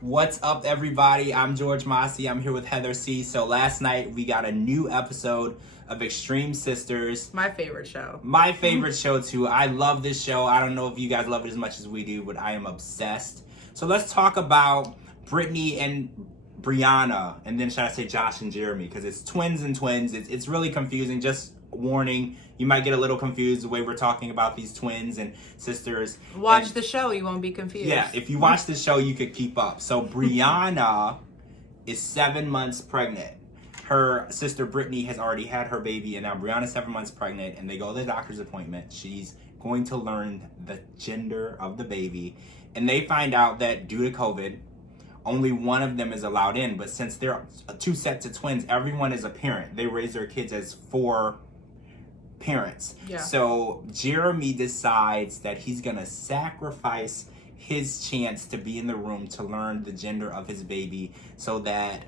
What's up, everybody? I'm George Mossey. I'm here with Heather C. So last night we got a new episode of Extreme Sisters. My favorite show. My favorite show too. I love this show. I don't know if you guys love it as much as we do, but I am obsessed. So let's talk about Brittany and Brianna, and then should I say Josh and Jeremy, because it's twins and twins. It's really confusing. Just warning, you might get a little confused the way we're talking about these twins and sisters. Watch the show, you won't be confused. Yeah, if you watch the show, you could keep up. So Brianna is 7 months pregnant. Her sister Brittany has already had her baby, and now Brianna's 7 months pregnant, and they go to the doctor's appointment. She's going to learn the gender of the baby, and they find out that due to COVID, only one of them is allowed in. But since they're two sets of twins, everyone is a parent. They raise their kids as four parents. Yeah. So Jeremy decides that he's gonna sacrifice his chance to be in the room to learn the gender of his baby so that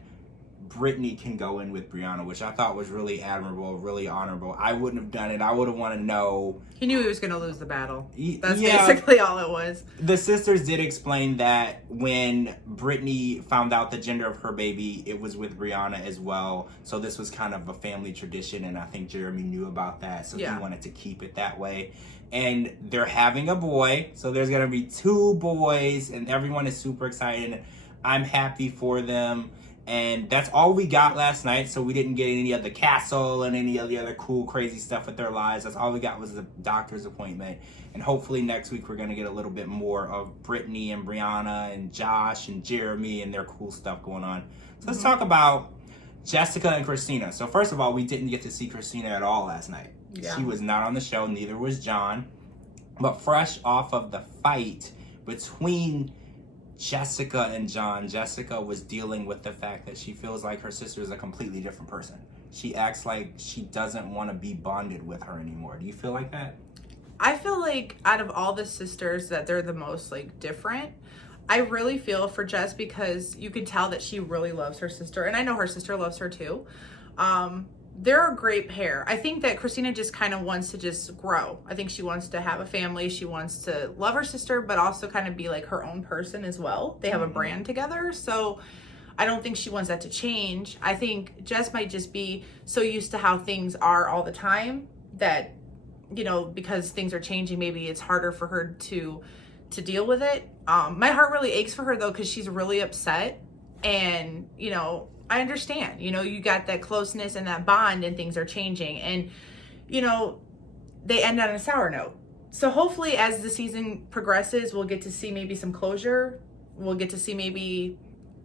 Brittany can go in with Brianna, which I thought was really admirable, really honorable. I wouldn't have done it. I would have wanted to know. He knew he was going to lose the battle. That's Yeah. basically all it was. The sisters did explain that when Brittany found out the gender of her baby, it was with Brianna as well. So this was kind of a family tradition, and I think Jeremy knew about that, so Yeah. he wanted to keep it that way. And they're having a boy, so there's going to be two boys, and everyone is super excited. I'm happy for them. And that's all we got last night, so we didn't get any of the castle and any of the other cool, crazy stuff with their lives. That's all we got was the doctor's appointment. And hopefully next week we're going to get a little bit more of Brittany and Brianna and Josh and Jeremy and their cool stuff going on. So let's talk about Jessica and Christina. So first of all, we didn't get to see Christina at all last night. Yeah. She was not on the show, neither was John. But fresh off of the fight between Jessica and John, Jessica was dealing with the fact that she feels like her sister is a completely different person. She acts like she doesn't want to be bonded with her anymore. Do you feel like that? I feel like out of all the sisters that they're the most like different. I really feel for Jess because you can tell that she really loves her sister, and I know her sister loves her too. They're a great pair. I think that Christina just kind of wants to just grow. I think she wants to have a family. She wants to love her sister, but also kind of be like her own person as well. They have a brand together. So I don't think she wants that to change. I think Jess might just be so used to how things are all the time that, you know, because things are changing, maybe it's harder for her to deal with it. My heart really aches for her though, because she's really upset. And, you know, I understand, you know, you got that closeness and that bond and things are changing, and, you know, they end on a sour note. So hopefully as the season progresses, we'll get to see maybe some closure. We'll get to see maybe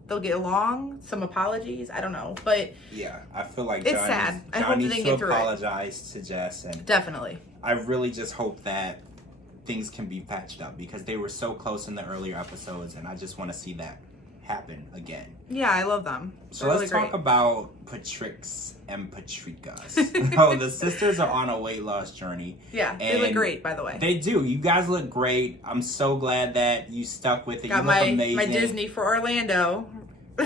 they'll get along, some apologies. I don't know, but yeah, I feel like it's sad. I hope John they needs get to through it. apologize to Jess, and Definitely. I really just hope that things can be patched up because they were so close in the earlier episodes, and I just want to see that happen again. Yeah, I love them. So They're let's really talk great. about Patrix and Patrika. So the sisters are on a weight loss journey. Yeah, they look great, by the way. They do. You guys look great. I'm so glad that you stuck with it. Got you look my amazing. Disney for Orlando.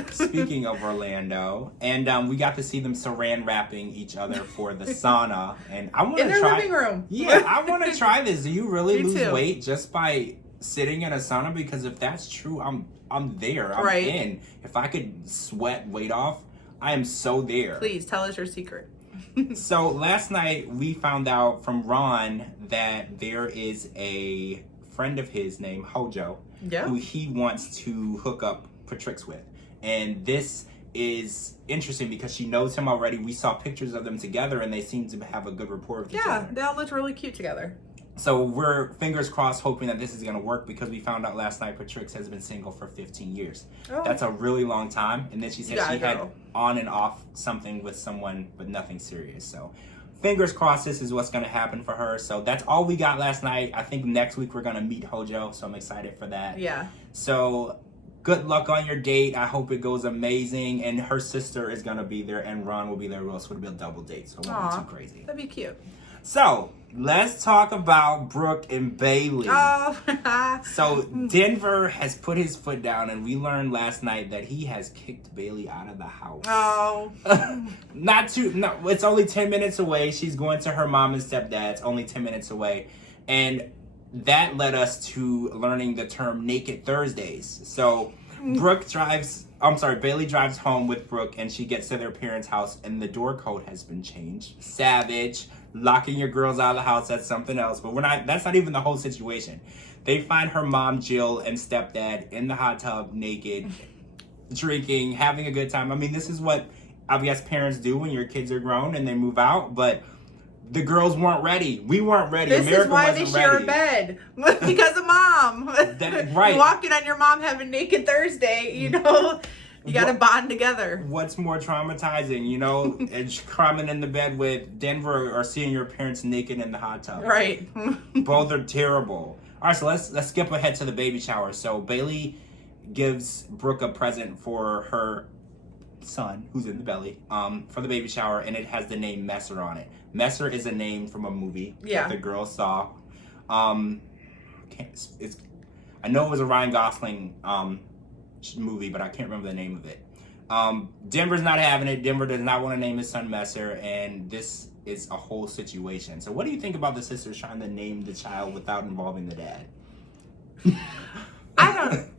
Speaking of Orlando, and we got to see them saran wrapping each other for the sauna, and I want to In their try. living room. Yeah, I want to try this. Do you really Me lose too. weight just by sitting in a sauna? Because if that's true, I'm there. I'm Right. in. If I could sweat weight off, I am so there. Please tell us your secret. So last night we found out from Ron that there is a friend of his named Hojo Yeah. who he wants to hook up Patrix with. And this is interesting because she knows him already. We saw pictures of them together and they seem to have a good rapport with each Yeah, other. they all look really cute together. So we're fingers crossed hoping that this is going to work because we found out last night Patrix has been single for 15 years. Oh. That's a really long time. And then she said You she gotta had go. on and off something with someone, but nothing serious. So fingers crossed this is what's going to happen for her. So that's all we got last night. I think next week we're going to meet Hojo, so I'm excited for that. Yeah. So good luck on your date. I hope it goes amazing. And her sister is going to be there and Ron will be there. So it'll be a double date. So it won't be Aw, too crazy. that'd be cute. So let's talk about Brooke and Bailey. Oh, So Denver has put his foot down, and we learned last night that he has kicked Bailey out of the house. oh, No, it's only 10 minutes away. She's going to her mom and stepdad's, only 10 minutes away. And that led us to learning the term Naked Thursdays. So Bailey drives home with Brooke, and she gets to their parents' house, and the door code has been changed. Savage. Locking your girls out of the house, that's something else. But that's not even the whole situation. They find her mom, Jill, and stepdad in the hot tub, naked, drinking, having a good time. I mean, this is what, I guess, parents do when your kids are grown and they move out, but the girls weren't ready. We weren't ready. This America is why wasn't they share ready. a bed. Because of mom. Right. You walk in on your mom having Naked Thursday, you know, you got to bond together. What's more traumatizing, you know, crumbing in the bed with Denver or seeing your parents naked in the hot tub? Right. Both are terrible. All right, so let's skip ahead to the baby shower. So Bailey gives Brooke a present for her son, who's in the belly, for the baby shower, and it has the name Messer on it. Messer is a name from a movie that the girl saw. I know it was a Ryan Gosling movie, but I can't remember the name of it. Denver's not having it. Denver does not want to name his son Messer, and this is a whole situation. So what do you think about the sisters trying to name the child without involving the dad? I don't,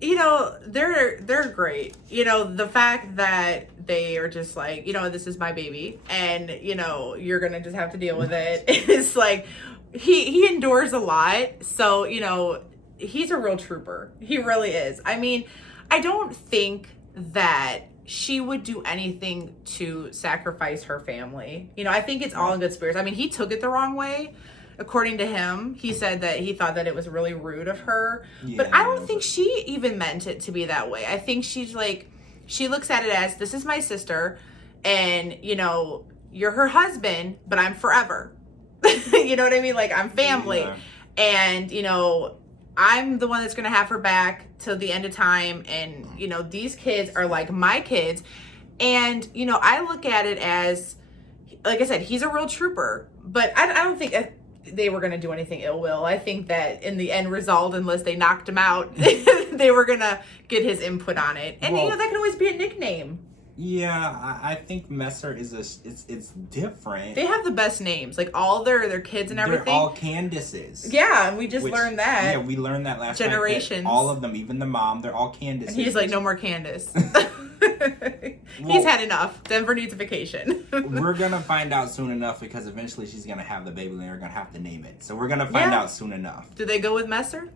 you know, they're great. You know, the fact that they are just like, you know, this is my baby, and, you know, you're going to just have to deal with it. It's like, he endures a lot. So, you know, he's a real trooper. He really is. I mean, I don't think that she would do anything to sacrifice her family. You know, I think it's all in good spirits. I mean, he took it the wrong way. According to him, he said that he thought that it was really rude of her. Yeah, but I don't think she even meant it to be that way. I think she's like, she looks at it as, this is my sister, and, you know, you're her husband, but I'm forever. You know what I mean? Like, I'm family. Yeah. And, you know, I'm the one that's going to have her back till the end of time. And, you know, these kids are like my kids. And, you know, I look at it as, like I said, he's a real trooper. But I don't think they were going to do anything ill will. I think that in the end result, unless they knocked him out, they were going to get his input on it. And, you know, that could always be a nickname. Yeah, I think Messer is it's different. They have the best names, like all their kids and everything. They're all Candaces. Yeah, and we just learned that. Yeah, we learned that last Generations. night. All of them, even the mom, they're all Candaces. And he's like, no more Candace. He's had enough. Denver needs a vacation. We're gonna find out soon enough, because eventually she's gonna have the baby and they're gonna have to name it. So we're gonna find out soon enough. Do they go with Messer?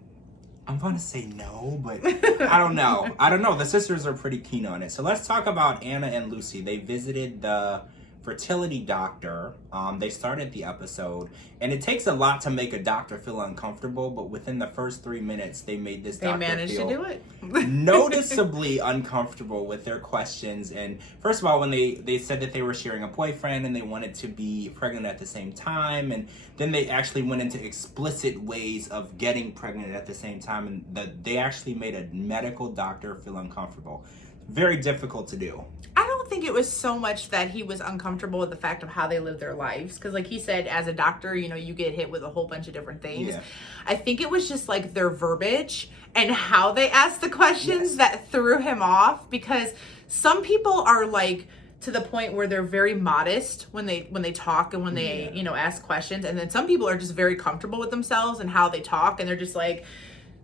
I'm gonna say no, but I don't know. The sisters are pretty keen on it. So let's talk about Anna and Lucy. They visited the fertility doctor. They started the episode, and it takes a lot to make a doctor feel uncomfortable, but within the first 3 minutes, they made this doctor managed feel to do it. noticeably uncomfortable with their questions. And first of all, when they said that they were sharing a boyfriend and they wanted to be pregnant at the same time, and then they actually went into explicit ways of getting pregnant at the same time, and they actually made a medical doctor feel uncomfortable. Very difficult to do. I don't think it was so much that he was uncomfortable with the fact of how they live their lives. Because like he said, as a doctor, you know, you get hit with a whole bunch of different things. Yeah. I think it was just like their verbiage and how they asked the questions that threw him off. Because some people are like to the point where they're very modest when they talk and when they, you know, ask questions. And then some people are just very comfortable with themselves and how they talk. And they're just like,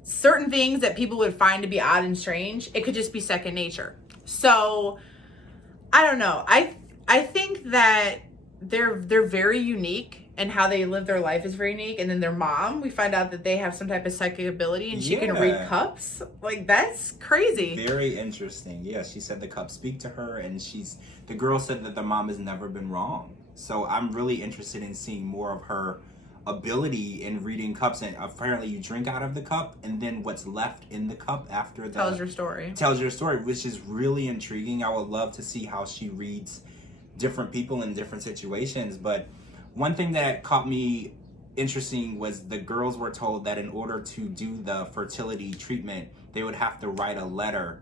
certain things that people would find to be odd and strange, it could just be second nature. So I don't know. I think that they're very unique, and how they live their life is very unique. And then their mom, we find out that they have some type of psychic ability, and she can read cups. Like, that's crazy. Very interesting. Yeah, she said the cups speak to her, and the girl said that the mom has never been wrong. So I'm really interested in seeing more of her ability in reading cups. And apparently you drink out of the cup, and then what's left in the cup after that tells your story, which is really intriguing. I would love to see how she reads different people in different situations. But one thing that caught me interesting was the girls were told that in order to do the fertility treatment, they would have to write a letter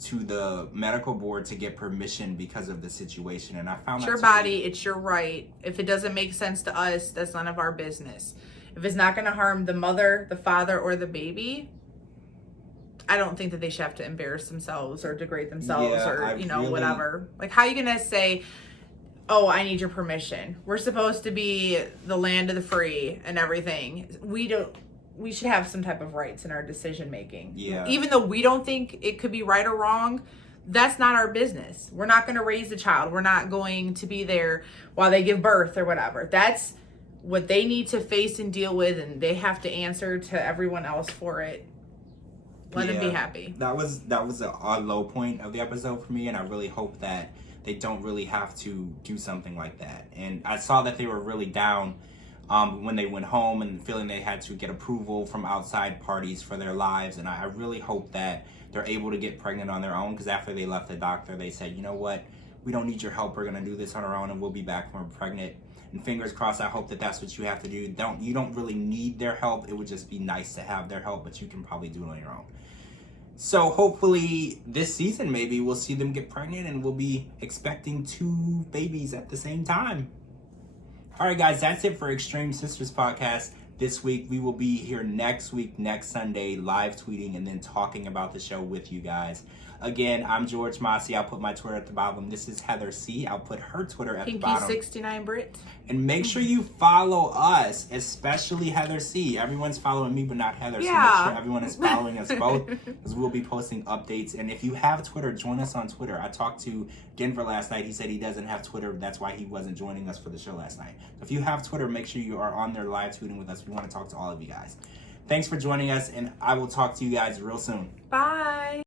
to the medical board to get permission because of the situation. And I found it's your body, it's your right. If it doesn't make sense to us, that's none of our business. If it's not going to harm the mother, the father, or the baby, I don't think that they should have to embarrass themselves or degrade themselves whatever. Like, how are you going to say, oh, I need your permission? We're supposed to be the land of the free and everything. we should have some type of rights in our decision making. Yeah. Even though we don't think it could be right or wrong, that's not our business. We're not going to raise the child. We're not going to be there while they give birth or whatever. That's what they need to face and deal with, and they have to answer to everyone else for it. Let them be happy. That was a low point of the episode for me, and I really hope that they don't really have to do something like that. And I saw that they were really down when they went home and feeling they had to get approval from outside parties for their lives. And I really hope that they're able to get pregnant on their own, because after they left the doctor, they said, you know what, we don't need your help. We're going to do this on our own, and we'll be back when we're pregnant. And fingers crossed, I hope that that's what you have to do. You don't really need their help. It would just be nice to have their help, but you can probably do it on your own. So hopefully this season, maybe we'll see them get pregnant and we'll be expecting 2 babies at the same time. All right, guys, that's it for Extreme Sisters Podcast this week. We will be here next week, next Sunday, live tweeting and then talking about the show with you guys. Again, I'm George Mossey. I'll put my Twitter at the bottom. This is Heather C. I'll put her Twitter at the bottom. Pinky69 Brit. And make sure you follow us, especially Heather C. Everyone's following me, but not Heather. So Yeah. make sure everyone is following us both, because we'll be posting updates. And if you have Twitter, join us on Twitter. I talked to Denver last night. He said he doesn't have Twitter. That's why he wasn't joining us for the show last night. If you have Twitter, make sure you are on there live tweeting with us. We want to talk to all of you guys. Thanks for joining us, and I will talk to you guys real soon. Bye.